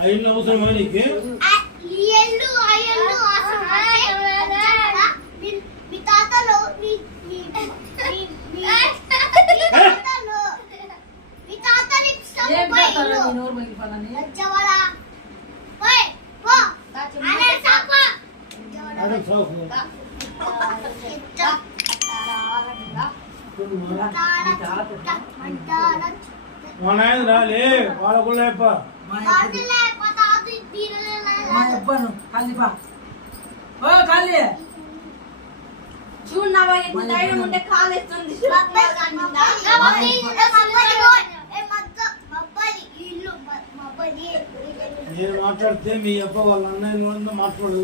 అయిన అవసరమా నీకు మీ తాతలో మీ తాతలు మా నాయన రాలే వాళ్ళకు లేప చూడు ధైర్యం ఉంటే కాలేస్తుంది నేను మాట్లాడితే మీ అబ్బ వాళ్ళ అన్నయ్య మాట్లాడదు